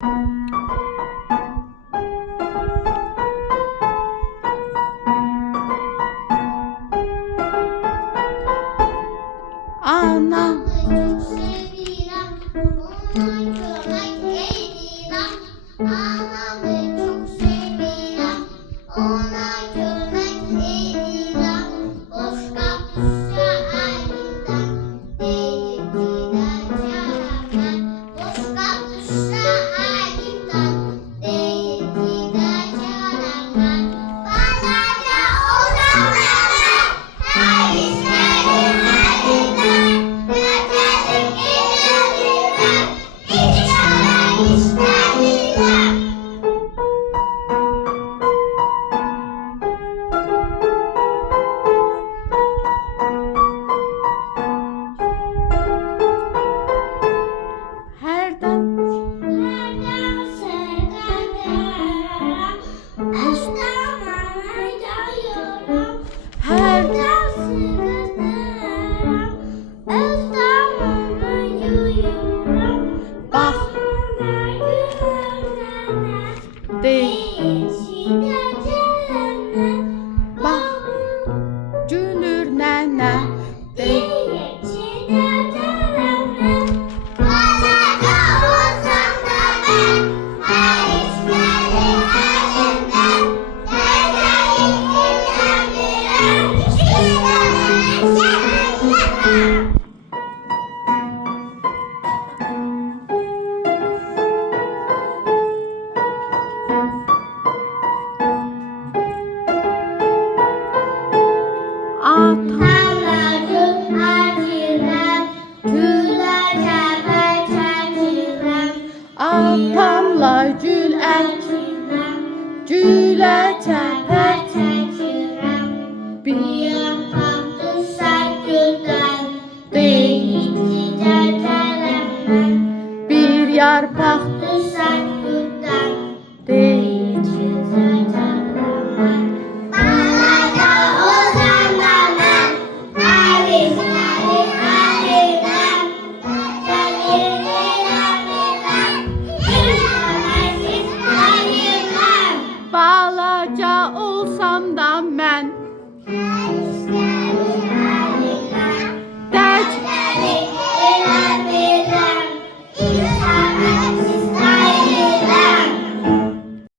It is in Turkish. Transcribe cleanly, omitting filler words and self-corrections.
Anam Çok seviyorum, onu görmek eğlenim. Anamı çok seviyorum, ona görmek eğlenim. Başka düşse elimden, değil gideceğim. Başka düşse elimden, değil gideceğim. Bana da o zaman her isterim elimden. her dem her bak değil bak gülür nene değil atam atamla gülə çəpər bir bir yarpaq değil balaca olsam da mən